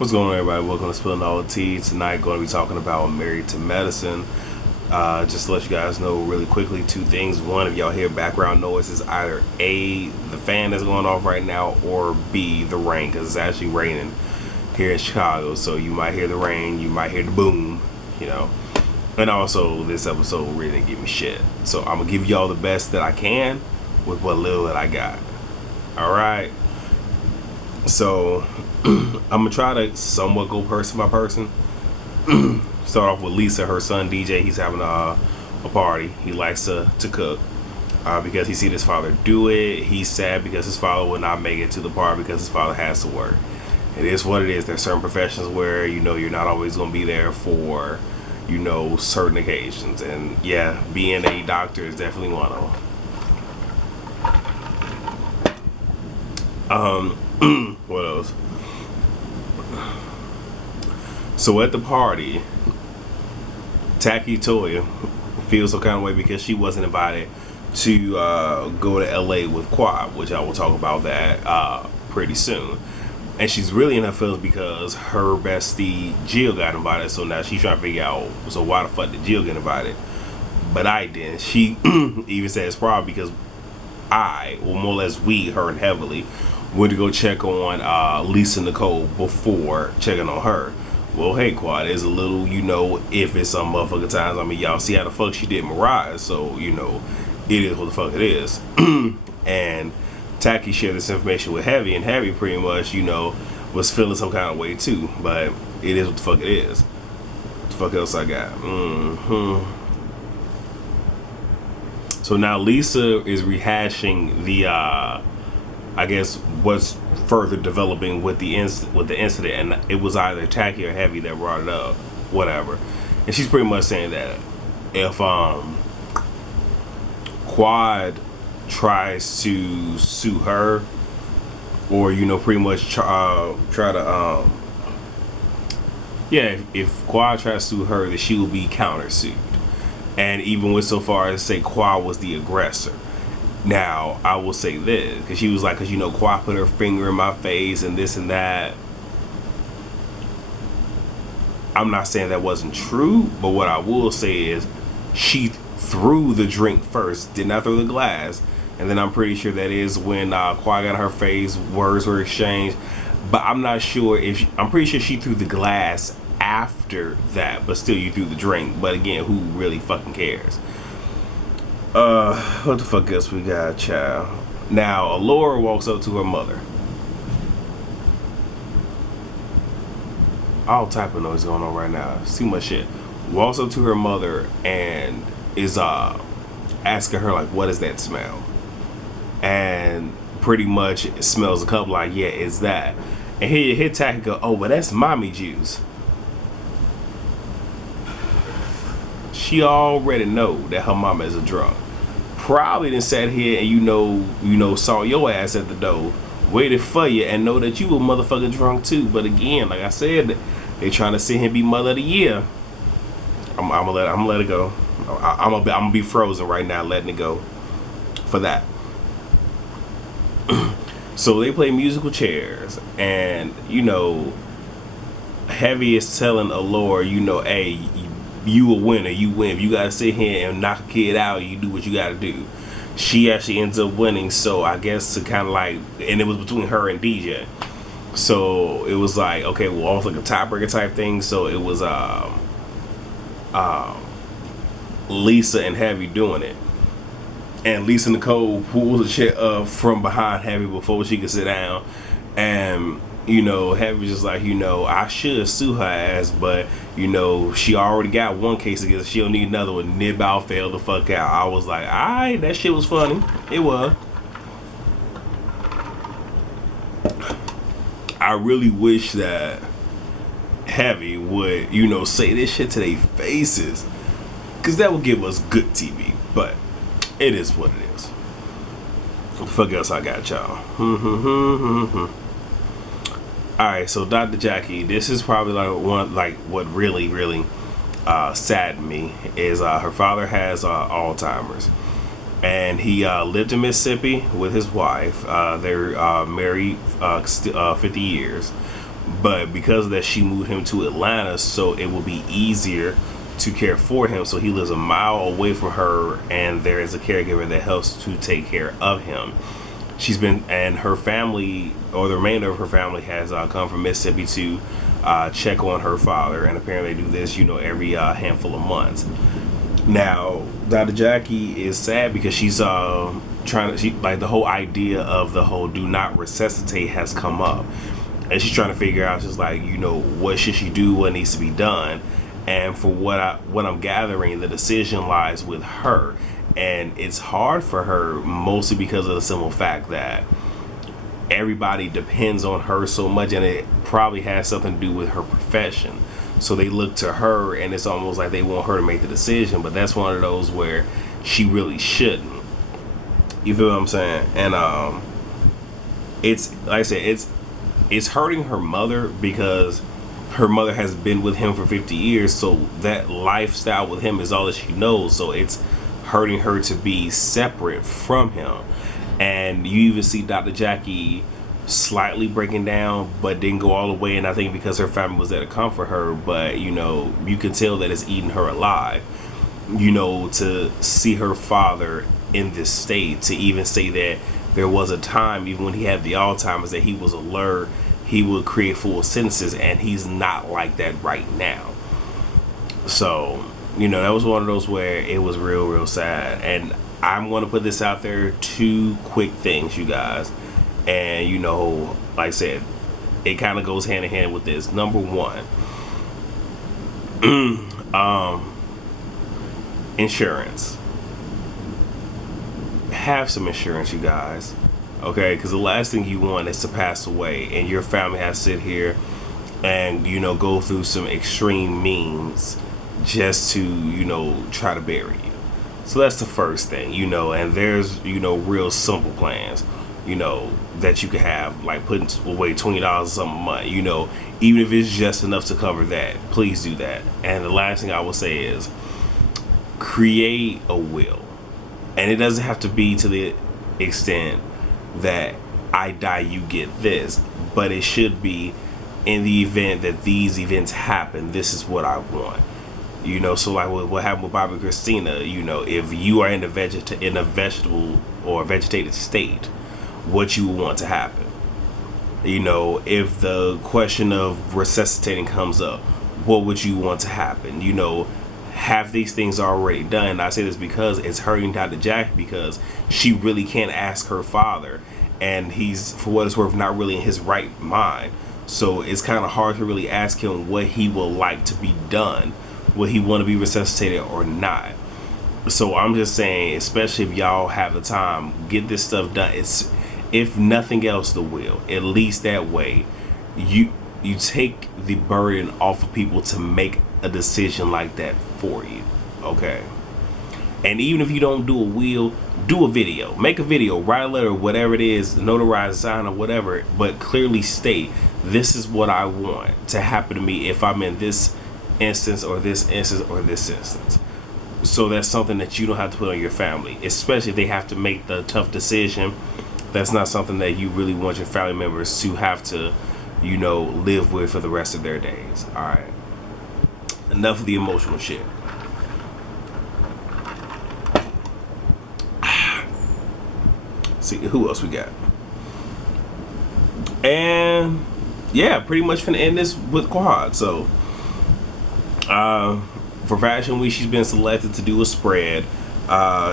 What's going on, everybody? Welcome to Spilling All the Tea. Tonight, going to be talking about Married to Medicine. Just to let you guys know really quickly, two things. One, if y'all hear background noise, is either A, the fan that's going off right now, or B, the rain, because it's actually raining here in Chicago. So you might hear the rain, you might hear the boom, you know. And also, this episode really didn't give me shit. So I'm going to give y'all the best that I can with what little that I got. Alright? So I'm gonna try to somewhat go person by person. Start off with Lisa, her son DJ. He's having a party. He likes to cook because he seen his father do it. He's sad because his father would not make it to the party because his father has to work. It is what it is. There's certain professions where you're not always gonna be there for certain occasions, and yeah, being a doctor is definitely one of them. What else? So at the party, Taki Toya feels some kind of way because she wasn't invited to go to LA with Quad, which I will talk about that pretty soon. And she's really in her feelings because her bestie Jill got invited. So now she's trying to figure out, so why the fuck did Jill get invited, but I didn't? She even said it's probably because or more or less we, her and Heavily, went to go check on Lisa Nicole before checking on her. Well, hey, Quad, there's a little, if it's some motherfucking times. I mean, y'all see how the fuck she did Mirage, so, it is what the fuck it is. And Taki shared this information with Heavy, and Heavy pretty much, was feeling some kind of way too, but it is what the fuck it is. What the fuck else I got? So now Lisa is rehashing the, I guess, what's further developing with the incident, and it was either Taki or Heavy that brought it up, whatever. And she's pretty much saying that if Quad tries to sue her, or pretty much try to if Quad tries to sue her, that she will be countersued, and even went so far as to say Quad was the aggressor. Now, I will say this, because she was like, Quad put her finger in my face and this and that. I'm not saying that wasn't true, but what I will say is she threw the drink first, did not throw the glass, and then I'm pretty sure that is when Quad got in her face, words were exchanged, but I'm not sure I'm pretty sure she threw the glass after that, but still you threw the drink. But again, who really fucking cares? What the fuck else we got, child? Now, Allura walks up to her mother. All type of noise going on right now. It's too much shit. Walks up to her mother and is asking her, like, what is that smell? And pretty much it smells a cup like, yeah, it's that. And here Taki go, oh, but that's mommy juice. She already know that her mama is a drunk. Probably done sat here and saw your ass at the door, waited for you, and know that you a motherfucking drunk too. But again, like I said, they trying to sit here and be mother of the year. I'm gonna let it go. I'm gonna be frozen right now, letting it go for that. So they play musical chairs, and Heavy is telling Allura, hey, you a winner, you win. If you gotta sit here and knock a kid out, you do what you gotta do. She actually ends up winning, so I guess to kind of like, and it was between her and DJ, so it was like, okay, well, almost like a tiebreaker type thing. So it was Lisa and Heavy doing it, and Lisa Nicole pulled the chair up from behind Heavy before she could sit down, and Heavy was just like, I should sue her ass, but she already got one case against her. She don't need another one. Nib-Out failed the fuck out. I was like, alright, that shit was funny. It was. I really wish that Heavy would, say this shit to their faces, because that would give us good TV. But it is what it is. What the fuck else I got, y'all? Alright, so Dr. Jackie, this is probably what really saddened me is her father has Alzheimer's, and he lived in Mississippi with his wife. They're married 50 years, but because of that, she moved him to Atlanta so it will be easier to care for him. So he lives a mile away from her, and there is a caregiver that helps to take care of him. She's been, and her family, or the remainder of her family, has come from Mississippi to check on her father, and apparently they do this, every handful of months. Now, Dr. Jackie is sad because she's the whole idea of the whole do not resuscitate has come up, and she's trying to figure out, just like, what should she do, what needs to be done. And for what I'm gathering, the decision lies with her, and it's hard for her mostly because of the simple fact that everybody depends on her so much, and it probably has something to do with her profession. So they look to her, and it's almost like they want her to make the decision, but that's one of those where she really shouldn't. You feel what I'm saying? And it's like I said, it's hurting her mother because her mother has been with him for 50 years, so that lifestyle with him is all that she knows. So it's hurting her to be separate from him. And you even see Dr. Jackie slightly breaking down, but didn't go all the way. And I think because her family was there to comfort her, but you can tell that it's eating her alive. To see her father in this state, to even say that there was a time, even when he had the Alzheimer's, that he was alert, he would create full sentences, and he's not like that right now. So, that was one of those where it was real, real sad. And I'm going to put this out there, 2 quick things, you guys. And, like I said, it kind of goes hand in hand with this. Number 1, insurance. Have some insurance, you guys. Okay, because the last thing you want is to pass away and your family has to sit here and go through some extreme means just to try to bury you. So that's the first thing, and there's real simple plans that you could have, like putting away $20 or something a month, even if it's just enough to cover that. Please do that. And the last thing I will say is create a will, and it doesn't have to be to the extent that I die, you get this, but it should be, in the event that these events happen, this is what I want. So like what happened with Bobby and Christina, if you are in a vegetable or vegetated state, what you want to happen. If the question of resuscitating comes up, what would you want to happen? Have these things already done. And I say this because it's hurting Dr. Jackie, because she really can't ask her father, and he's, for what it's worth, not really in his right mind. So it's kind of hard to really ask him what he would like to be done, would he want to be resuscitated or not. So I'm just saying, especially if y'all have the time, get this stuff done. It's, if nothing else, the will. At least that way you take the burden off of people to make a decision like that for you. Okay. And even if you don't do a will, do a video, make a video, write a letter, whatever it is, notarize, sign, or whatever, but clearly state, this is what I want to happen to me if I'm in this instance or this instance or this instance. So that's something that you don't have to put on your family, especially if they have to make the tough decision. That's not something that you really want your family members to have to, live with for the rest of their days. All right. Enough of the emotional shit. See who else we got. And yeah, pretty much finna end this with Quad. So for Fashion Week, she's been selected to do a spread.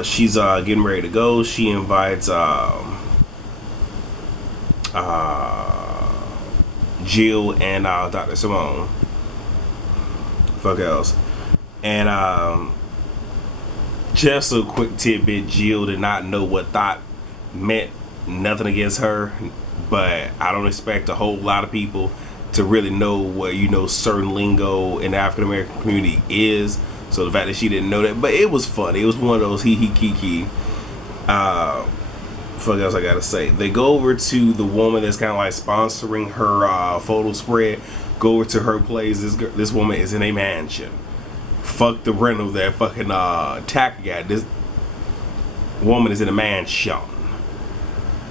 She's getting ready to go. She invites Jill and Dr. Simone. Fuck else. And just a quick tidbit, Jill did not know what thought meant. Nothing against her, but I don't expect a whole lot of people to really know what certain lingo in the African American community is. So the fact that she didn't know that, but it was funny. It was one of those hee kiki. Fuck else I gotta say. They go over to the woman that's kind of like sponsoring her photo spread. Go over to her place. This woman is in a mansion. Fuck the rental that fucking tack guy. This woman is in a mansion.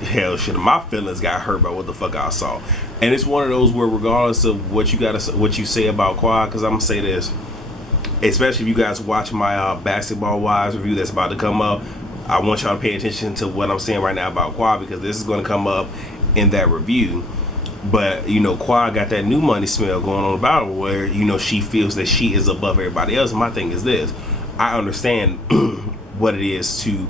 hell, shit, my feelings got hurt by what the fuck I saw. And it's one of those where, regardless of what you say about Quad, because I'm gonna say this, especially if you guys watch my Basketball Wives review that's about to come up, I want y'all to pay attention to what I'm saying right now about Quad, because this is going to come up in that review. But you know, Quad got that new money smell going on about her, where you know she feels that she is above everybody else. And my thing is this: I understand what it is to.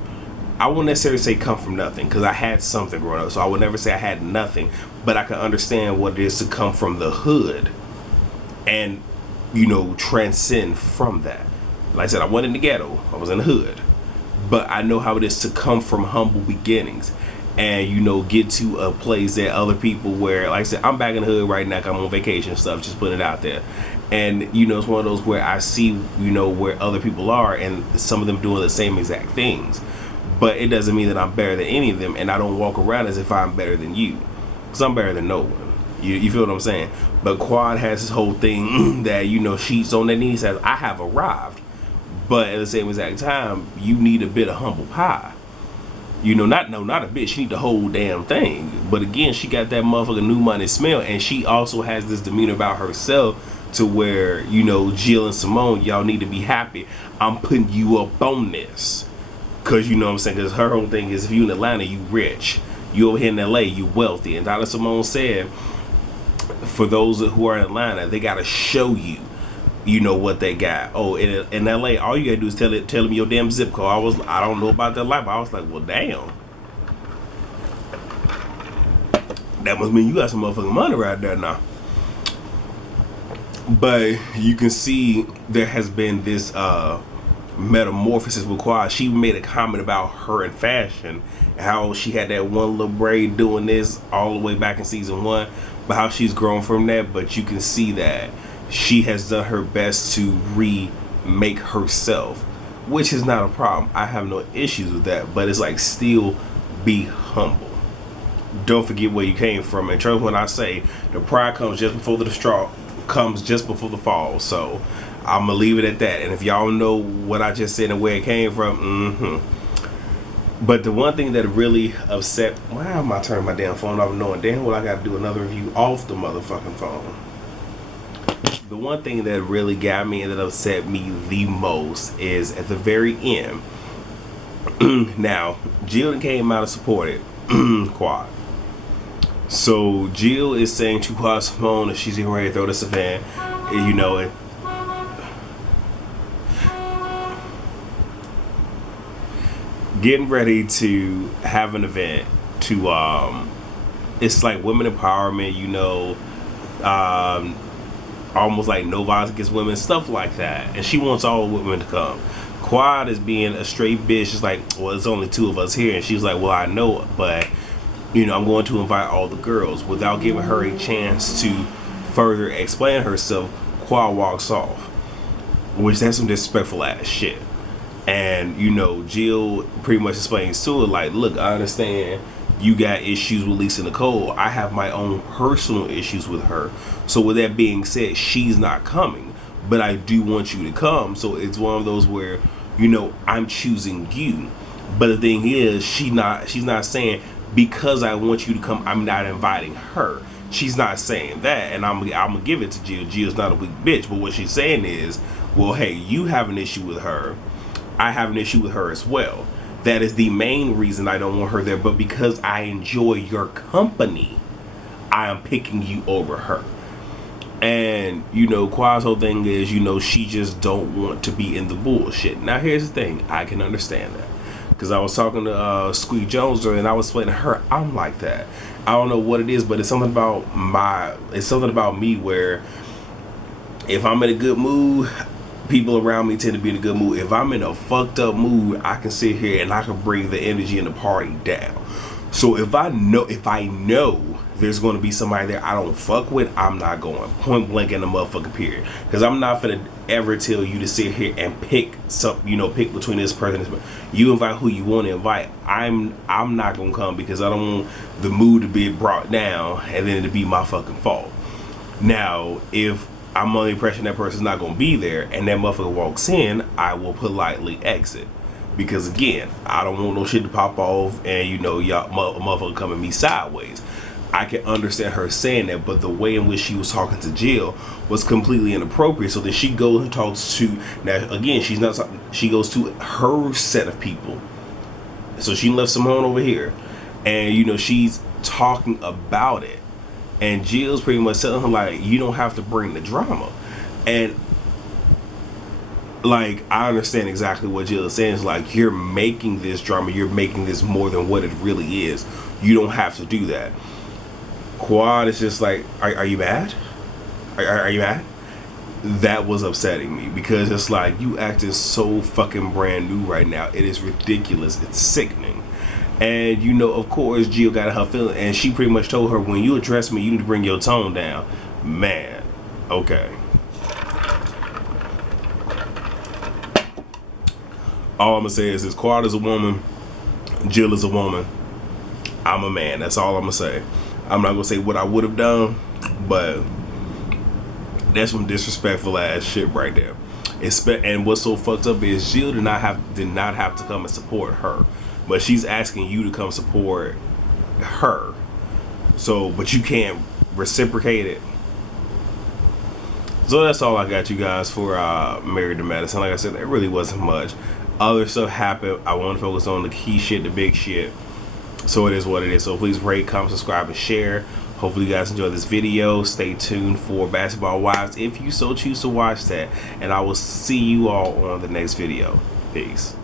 I won't necessarily say come from nothing, because I had something growing up, so I would never say I had nothing. But I can understand what it is to come from the hood, and you know, transcend from that. Like I said, I wasn't in the ghetto; I was in the hood. But I know how it is to come from humble beginnings and, you know, get to a place that other people where, like I said, I'm back in the hood right now, 'cause I'm on vacation and stuff, just putting it out there. And, you know, it's one of those where I see, you know, where other people are and some of them doing the same exact things. But it doesn't mean that I'm better than any of them, and I don't walk around as if I'm better than you, because I'm better than no one. You feel what I'm saying? But Quad has this whole thing that, you know, she's on their knees, says, I have arrived. But at the same exact time, you need a bit of humble pie. You know, not a bit. She need the whole damn thing. But again, she got that motherfucking new money smell, and she also has this demeanor about herself to where, you know, Jill and Simone, y'all need to be happy. I'm putting you up on this, cause you know what I'm saying. Cause her whole thing is, if you in Atlanta, you rich. You over here in LA, you wealthy. And Donna Simone said, for those who are in Atlanta, they gotta show you. You know what they got. Oh, in LA, all you gotta do is tell them your damn zip code. I don't know about that life. I was like, well, damn. That must mean you got some motherfucking money right there now. But you can see there has been this metamorphosis with Quad. She made a comment about her in fashion, how she had that one little braid doing this all the way back in season 1, but how she's grown from that. But you can see that she has done her best to remake herself, which is not a problem. I have no issues with that, but it's like, still be humble. Don't forget where you came from. And trust when I say the pride comes just before the straw comes just before the fall. So I'm gonna leave it at that. And if y'all know what I just said and where it came from, But the one thing that really upset, why am I turning my damn phone off knowing damn well I gotta do another review off the motherfucking phone? The one thing that really got me and that upset me the most is at the very end. Now, Jill came out and supported Quad. So Jill is saying to Quad Simone that she's getting ready to throw this event, you know, getting ready to have an event to it's like women empowerment, you know, almost like no violence against women, stuff like that. And she wants all women to come. Quad is being a straight bitch. She's like, well, there's only 2 of us here. And she's like, well, I know, but you know, I'm going to invite all the girls. Without giving her a chance to further explain herself, Quad walks off, which that's some disrespectful ass shit. And you know, Jill pretty much explains to her, like, look, I understand you got issues with Lisa Nicole. I have my own personal issues with her. So with that being said, she's not coming, but I do want you to come. So it's one of those where, you know, I'm choosing you. But the thing is, she's not saying because I want you to come, I'm not inviting her. She's not saying that, and I'm gonna give it to Jill. Jill's not a weak bitch, but what she's saying is, well, hey, you have an issue with her. I have an issue with her as well. That is the main reason I don't want her there, but because I enjoy your company, I am picking you over her. And, you know, Quad's whole thing is, you know, she just don't want to be in the bullshit. Now, here's the thing. I can understand that. Because I was talking to Squeak Jones and I was explaining to her, I'm like that. I don't know what it is, but it's something about me where if I'm in a good mood, people around me tend to be in a good mood. If I'm in a fucked up mood, I can sit here and I can bring the energy and the party down. So if I know there's going to be somebody there I don't fuck with, I'm not going. Point blank in the motherfucking period. Because I'm not finna ever tell you to sit here and pick between this person and this person. You invite who you want to invite. I'm not gonna come because I don't want the mood to be brought down and then to be my fucking fault. Now, if I'm under the impression that person's not gonna be there and that motherfucker walks in, I will politely exit. because again, I don't want no shit to pop off and you know y'all motherfucker come at me sideways. I can understand her saying that, but the way in which she was talking to Jill was completely inappropriate. So then she goes and talks to, now again, she goes to her set of people. So she left Simone over here, and you know she's talking about it, and Jill's pretty much telling her like, you don't have to bring the drama. And like, I understand exactly what Jill is saying. It's like, you're making this drama, you're making this more than what it really is. You don't have to do that. Quad is just like, are you mad? Are you mad? That was upsetting me, because it's like, you acting so fucking brand new right now. It is ridiculous. It's sickening. And you know, of course, Jill got her feeling, and she pretty much told her, when you address me, you need to bring your tone down. Man, okay. All I'm gonna say is this: Quad is a woman, Jill is a woman, I'm a man. That's all I'm gonna say. I'm not gonna say what I would have done, but that's some disrespectful ass shit right there. And what's so fucked up is Jill did not have to come and support her, but she's asking you to come support her. So, but you can't reciprocate it. So that's all I got, you guys, for Married to Medicine. Like I said, there really wasn't much. Other stuff happened. I want to focus on the key shit, the big shit. So it is what it is. So please rate, comment, subscribe, and share. Hopefully you guys enjoyed this video. Stay tuned for Basketball Wives if you so choose to watch that. And I will see you all on the next video. Peace.